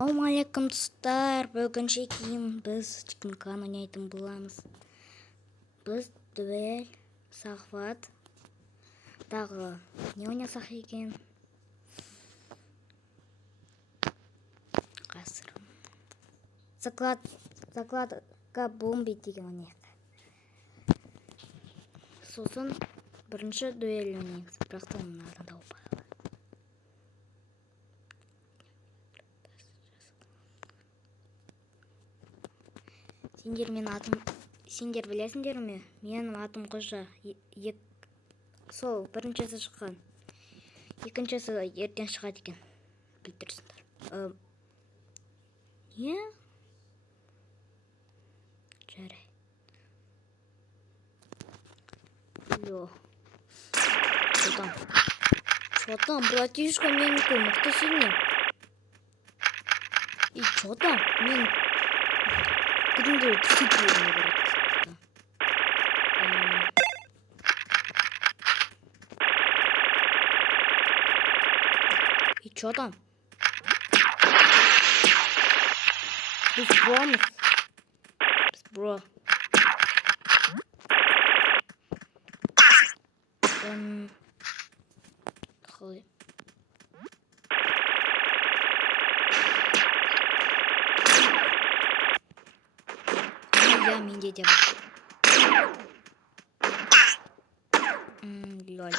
Ассалаумағалейкум достар, бүгін шекейім біз Чикинкан ойнайтын боламыз. Біз дуэль, сахват, тағы не ойнасақ екен? Қазір. Закладка бомби деген ойнайық. Сосын бірінші дуэль ойнаймыз, бірақ та оның алдында опа. Сендер білесіңдер ме? Менің атым Қожа. Сол біріншісі шыққан. Екіншісі ертең шығады екен. Білдірсіңдер. Не? Жарай. Алло. Что там, братишка, менікі мықты сильный. И что там? Мен күнде түсіп беруіне керек. И что там? Біз бромыз. Біз бро. Қалай. Менде де бар. Лол.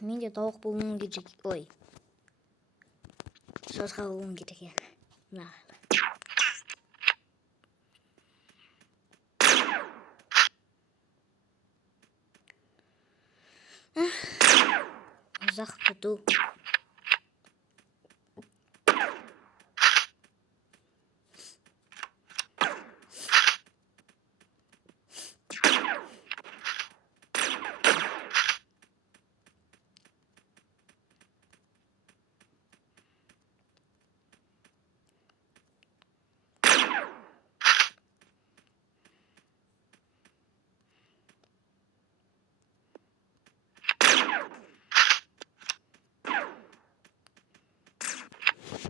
Менде тауық болуым керек. Ой. Шошқа болуым керек. Ұзақ күту.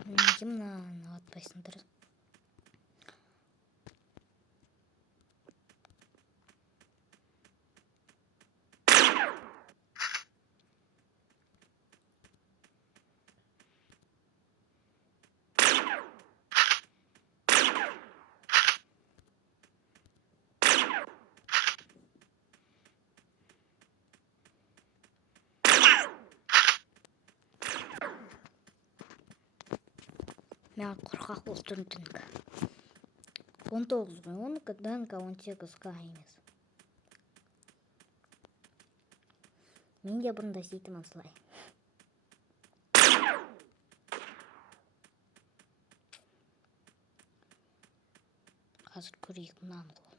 Неге мынаны атпайсыңдар? Мен қорқақ болып тұрмын түнгі. 19 ғой, оныкі дәнгі 18-ға емес. Мен де бұрында сейтім асылай. Қазір көрейік мұнаны қол.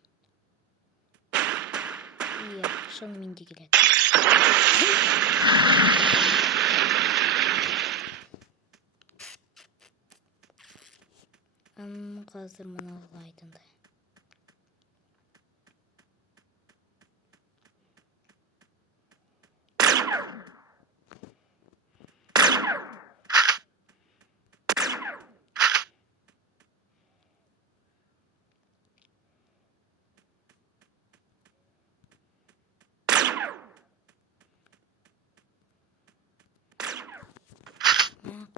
Шынымен де келеді. Қазір мұны ғылайтындай.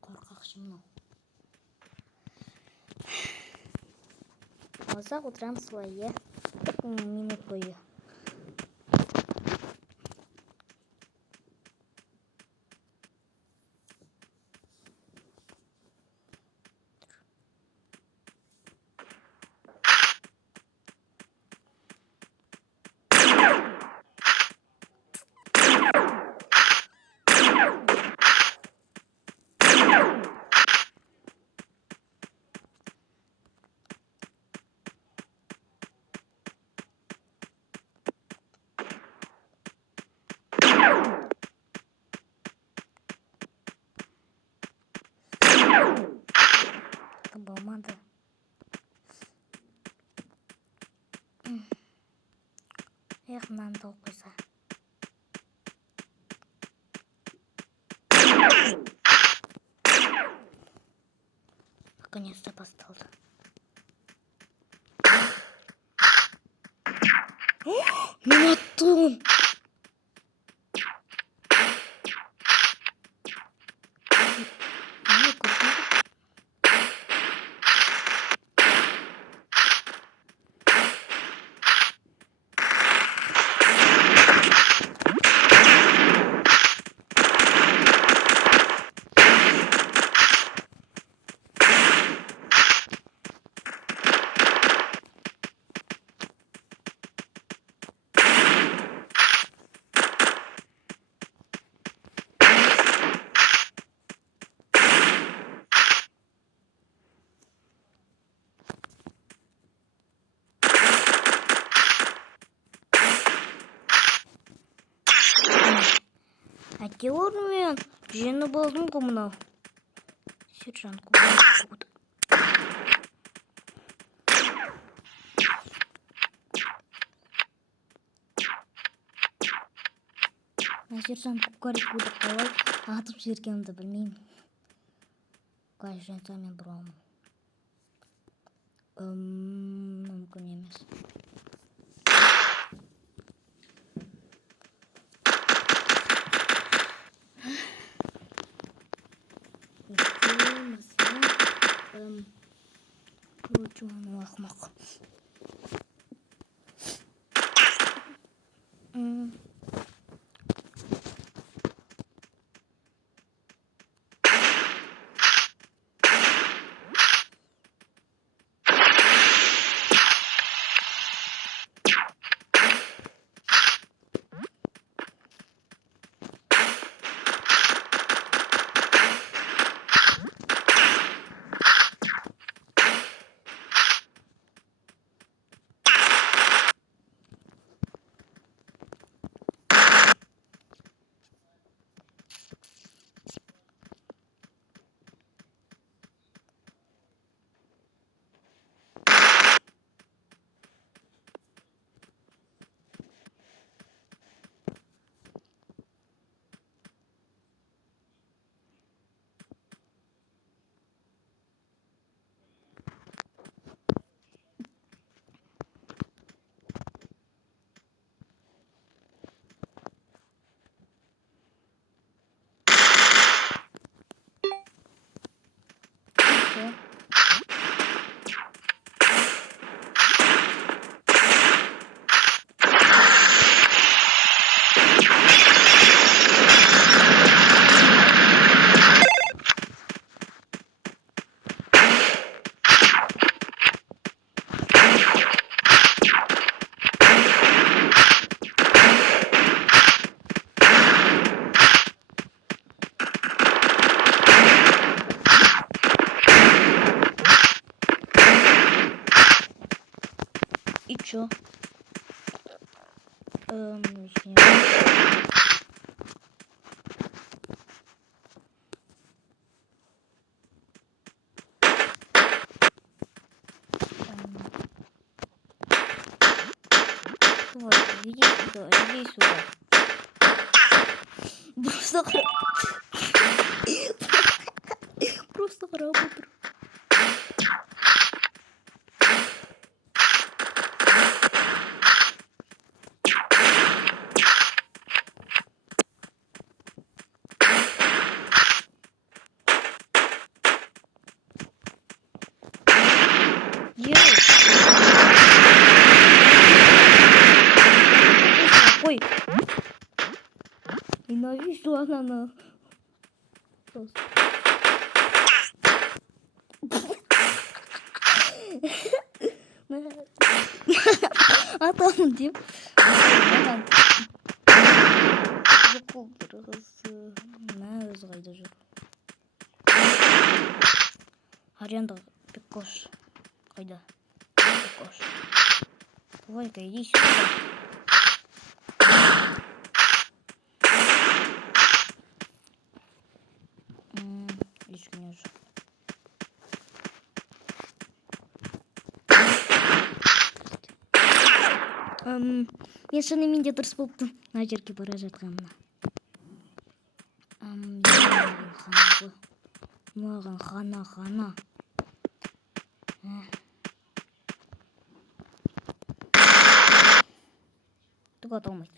Қорқақшы мұнау. Алсақ отырамыз солай, 40 минут бойы. Болмады. Мынаны да қойса. Наконец-то басталды. Мен аттым. Әйтеуір мен жеңіп болдым ғой мынау. Сержант Кубрик. Мен сержант Кубрикті қалай атып жібергенімді білмеймін. Қалай жеңсем мен бұрамын. Мүмкін емес. Короче, он ахмак. И чё? Вот, иди сюда. Просто работа. Ой, и нависла она. Атамын деп. Өзі қайда жүр. Аренда Пикош. Қайда? Пикош. Давай-ка, иди сюда. Ешкім не жүр. Мен шынымен де дұрыс болыппын мына жерге бара жатқанымда. Маған хана. Туга толмайды.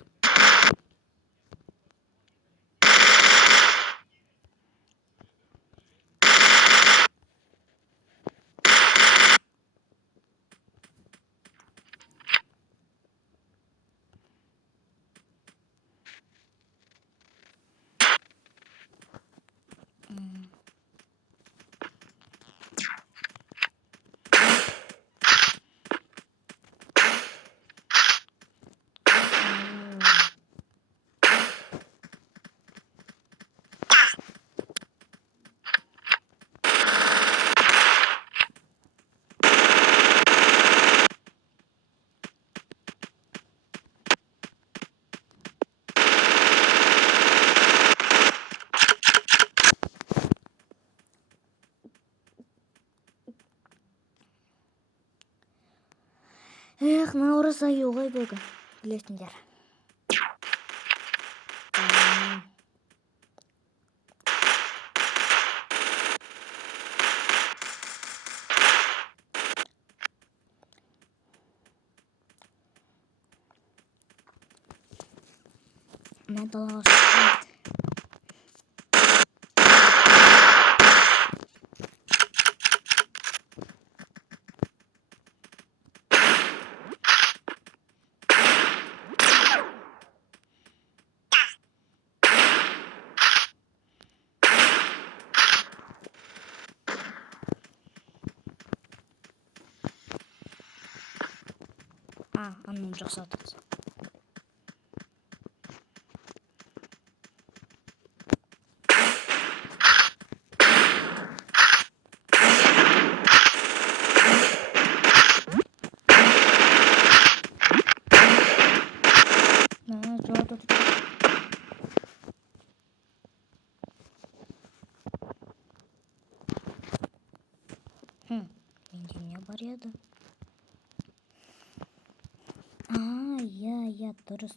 Наурыз айы ғой бүгін, білесіңдер. Мен далаға шықтым. Анын жақсартады. Менде не бар еді? Я, дұрыс.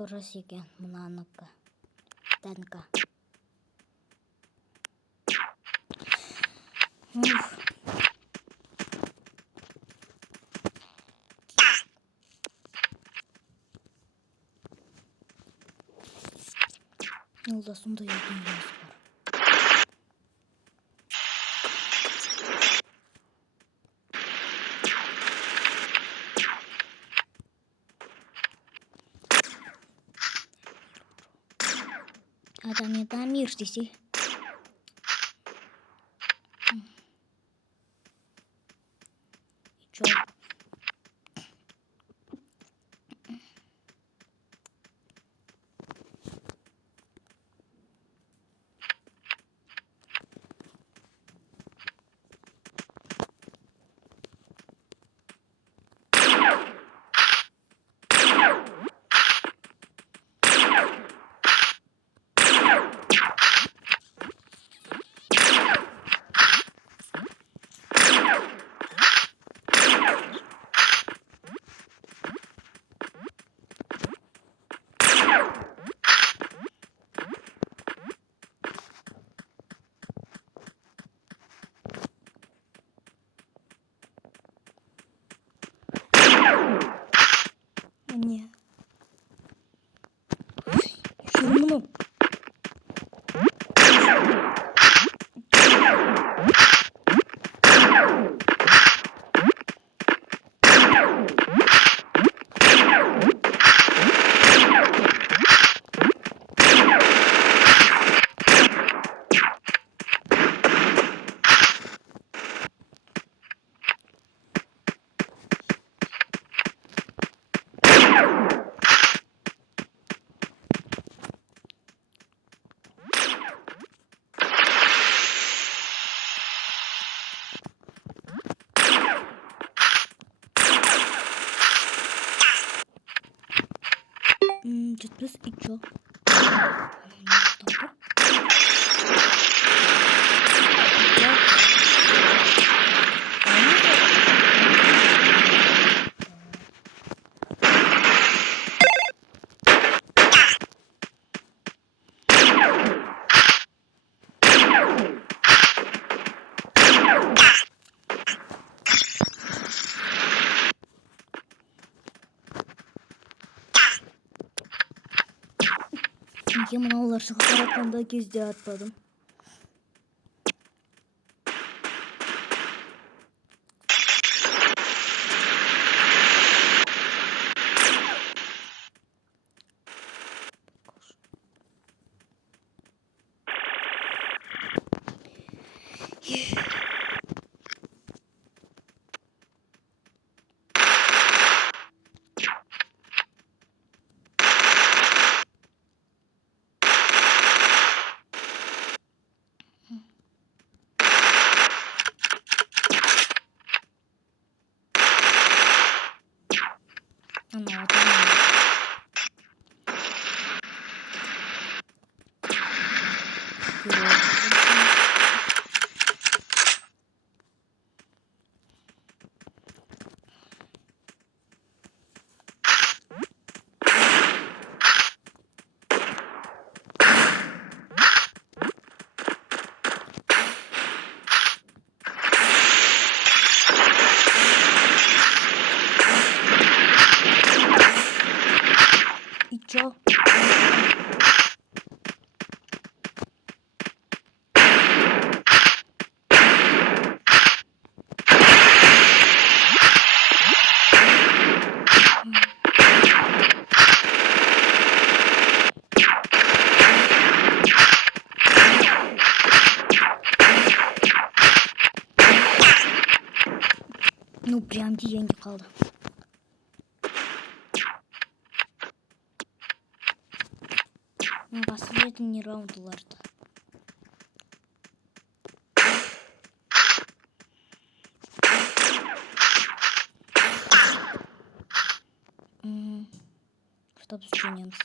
Дұрыс екен мынаныкі. Тәнкі. Олда сондай екен бар. Адам не Дамир десе. Чё? Плюс ичо. Неге мынаулар шығып баратқанда кезде атпадым? Ана ичо. Ну прям деньги қалды. Басып жүретін не раундыларды. Что біз жөнеміз?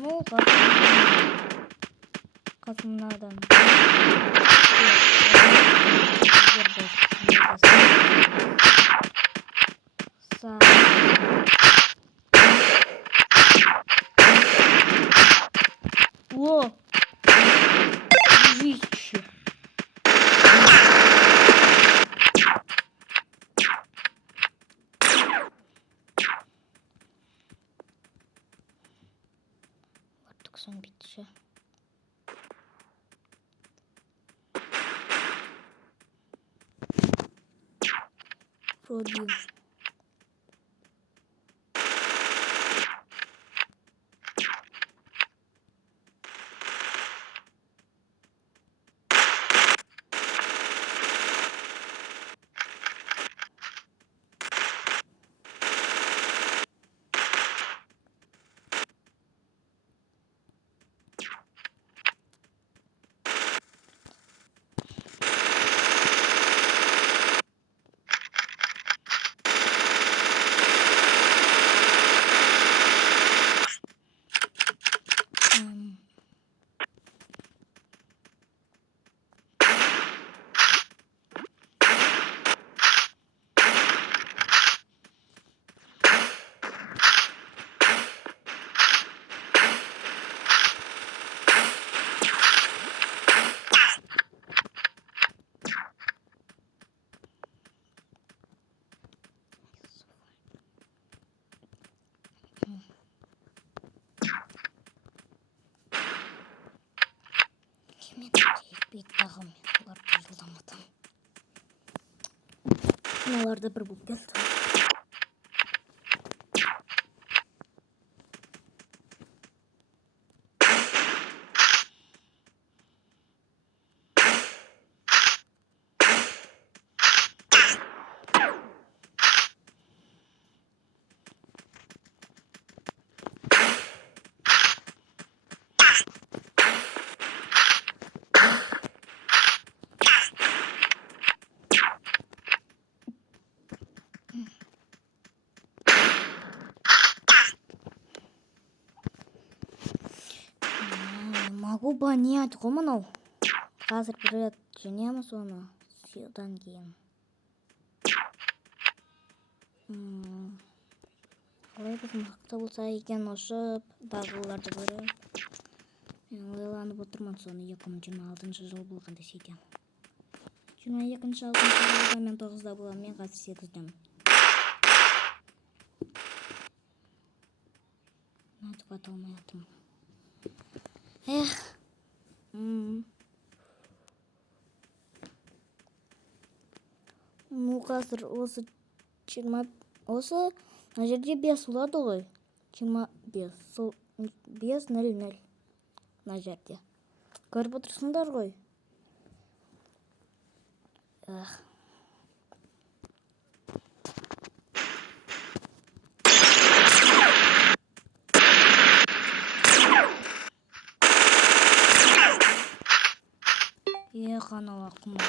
Ну, Қазымнадан. О! Жище. Artık son bitti. Rodeo. Беттағым оларды жылдаматам. Оларды бір болып келді. банят ғой мынау. Қазір бір рет жинаймыз оны. Содан кейін. Қалай біз мақта болса екен ұшып, дағыларды көріп. Мен ойланып отырмын соны 2026 жыл болғанда сөйтем. 22-ші жылда мен 9-да боламын, мен қазір 8-демін. Айтып ата алмай жатырмын. Ну қазір осы 20 осы мына жерде 5 болады ғой. 25 сол 5:00 мына жерде. Көріп отырсыңдар ғой. Қанау ақымақ.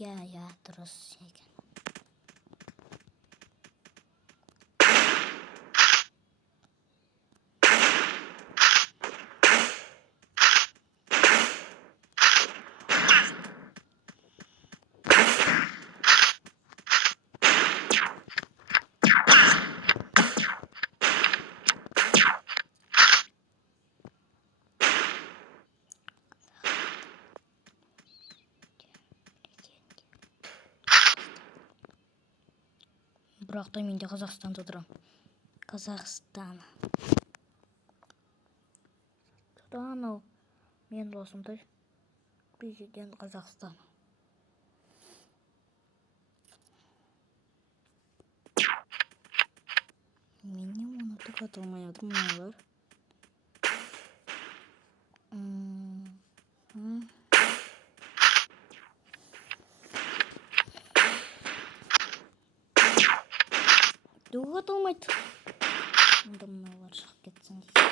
Ya terus ekan. Бірақ та мен де Қазақстанда тұрамын. Қазақстан. Анау мен досымды президент Қазақстан. Мен не оны түк алмай жатырмын. Дуға толмайды. Онда мыналар шығып кетсін дейсің.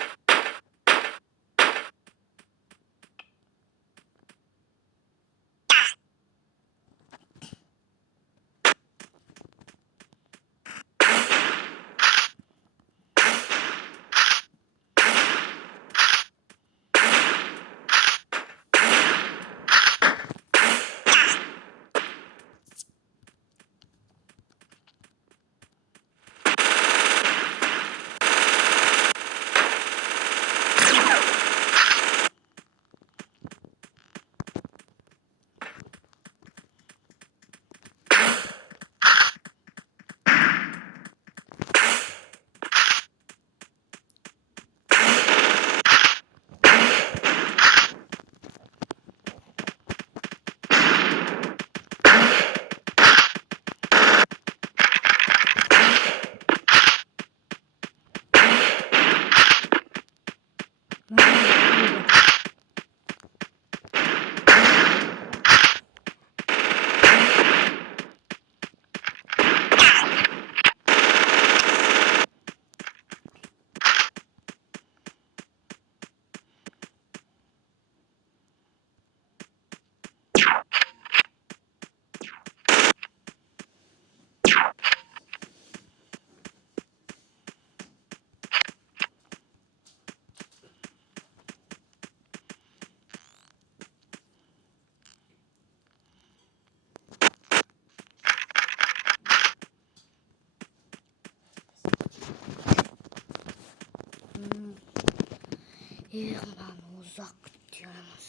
Мынаны ұзақ күтеміз.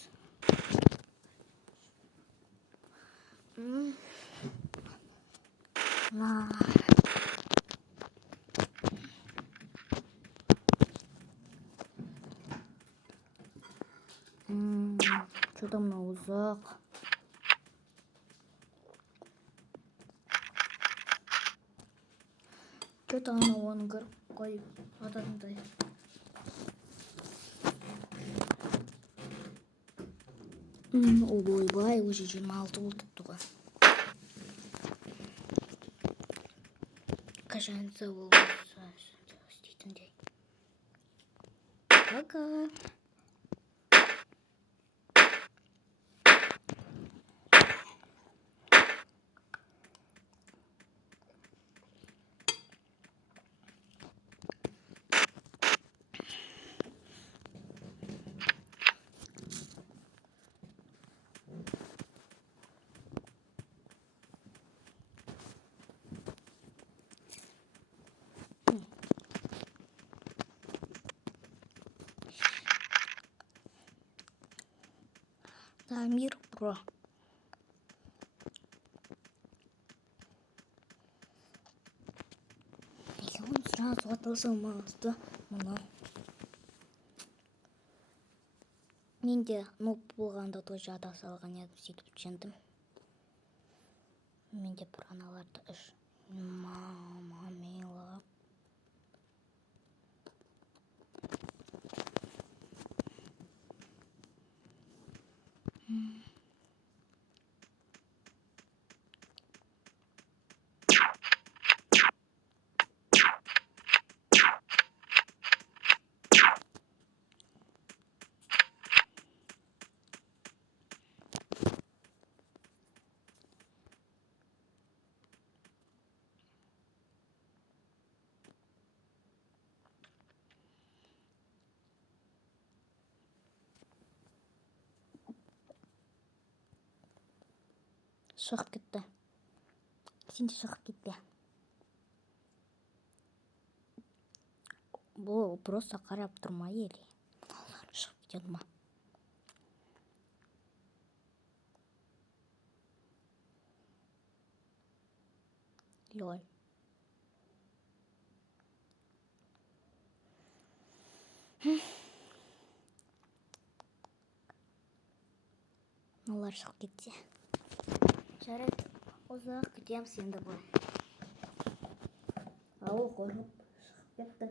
Что там на ұзақ? Бір тағына оның кіріп қойып ататындай. Ойбай, уже 26 болып кетті ғой. Қашанса болса істейтіндей. Пока. Дамир Про. Он сразу атылсамазды мұны. Мен де нұп болғанда тоже ата салған едім, сөйтіп түсіндім. Мен де бір аналарды үш. Мама мила. Шығып кетті. Сен де шығып кетті. Бұл просто қарап тұрмай еле. Шығып кетеді ма? Лёль. Олар шығып кетсе. Жарайды, ұзақ күтеміз енді бұл. Ау қорқып шығып кетті.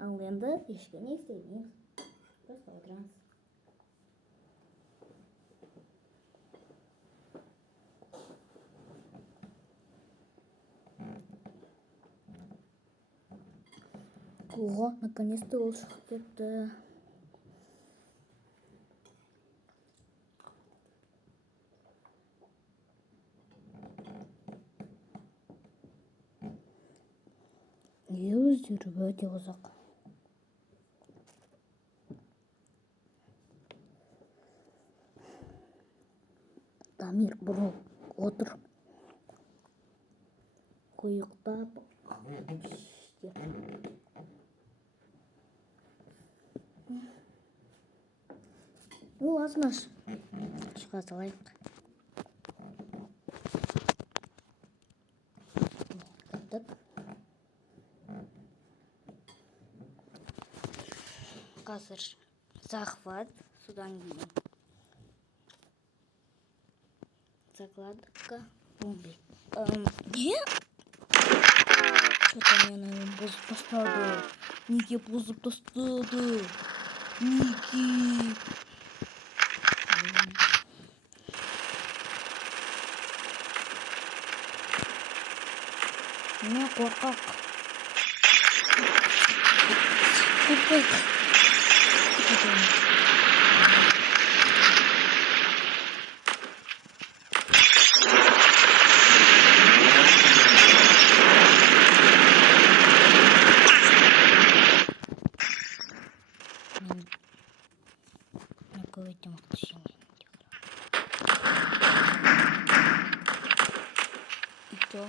Ал енді ешкіне істемейміз. Просто отырамыз. Ого, наконец-то ол шығып кетті. Өздері өте ұзақ. Дамир бұрыл, отыр. Құйықтап. Ол азмаш. Шыға салайық. Кірдік. Қазір захват, содан кейін закладка, бомби. Не? Что-то мені бұзып тастады. Неге бұзып тастады? Неге? Не қорқақ. Қорқақ. Көбейтем отключение. И то.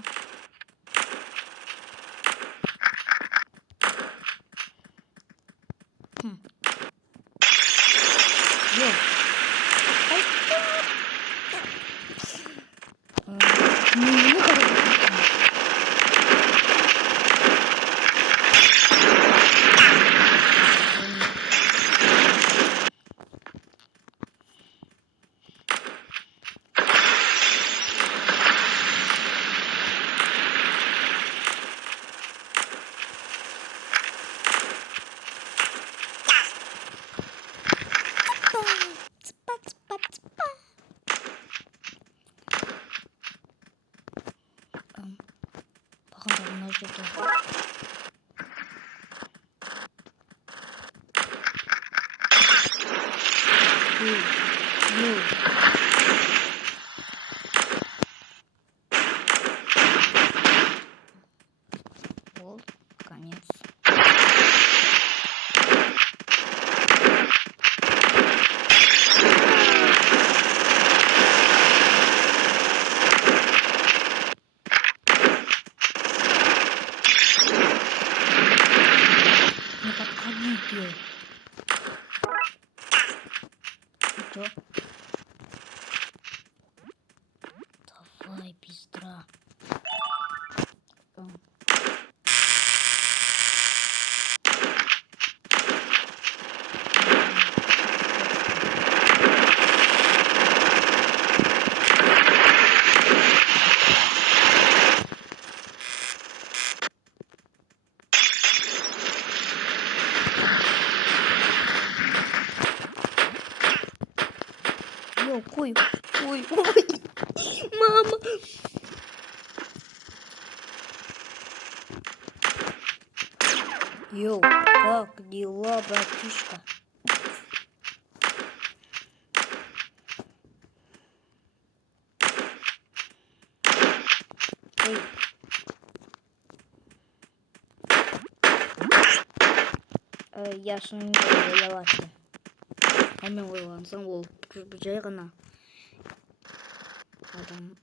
Йоу. Чё? Давай, пиздра. Йоу, ой, ой, ой. Мама. Йоу, как дела, братишка? Эй. Я же не виноват. Мен ойлансам ол жай ғана адам.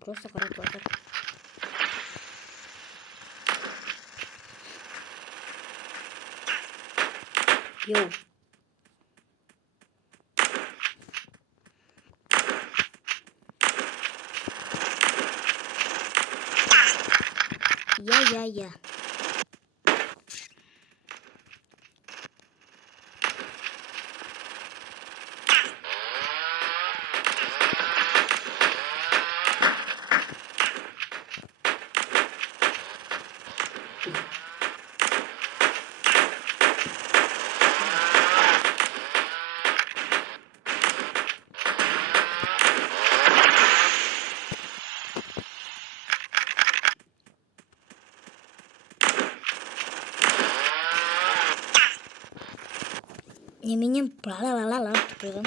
Просто қарап жатыр. Йоу. Я. Неменен пра-ла-ла-ла-ла қойған.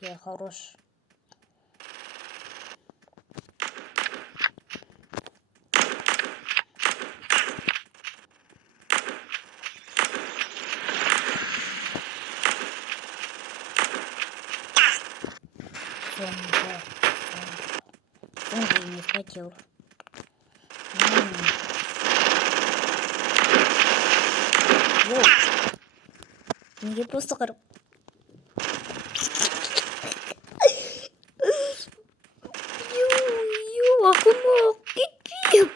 Я хорош. Он же не хотел. Йоу. Неге просто қарап. Йоу, ақымақ. Кетпей.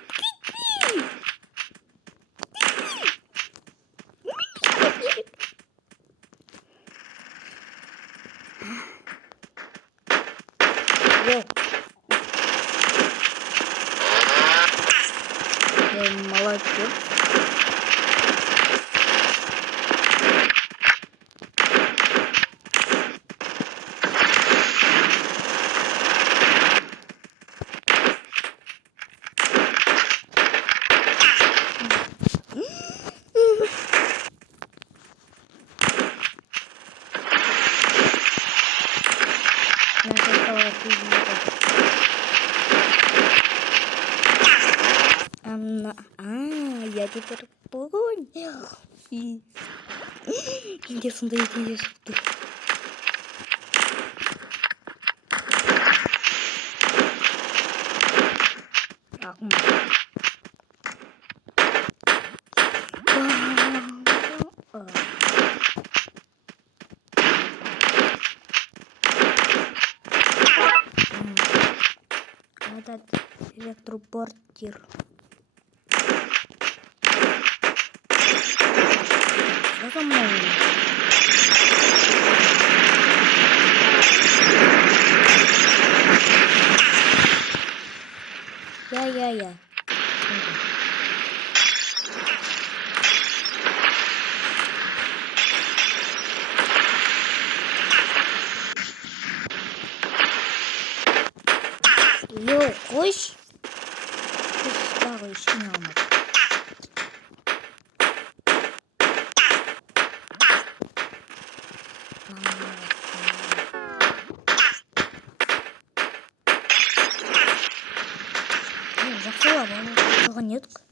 Йоу. Молодец. Я теперь понял. И где сонда идея шықты. Этот электропортир. Что за мной? Я. Yok kuş. Kuş daha işini almadı. Жақсы бар, қалған едік.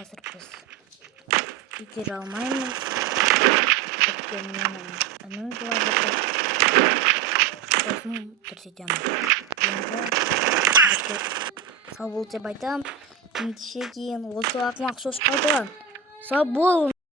Қазір біз көтере алмаймыз. Өйткені менің жылады сосын көрсетемін. Енді сау бол деп айтамын. Ендеше кейін осы ақымақ шошқадан сау бол.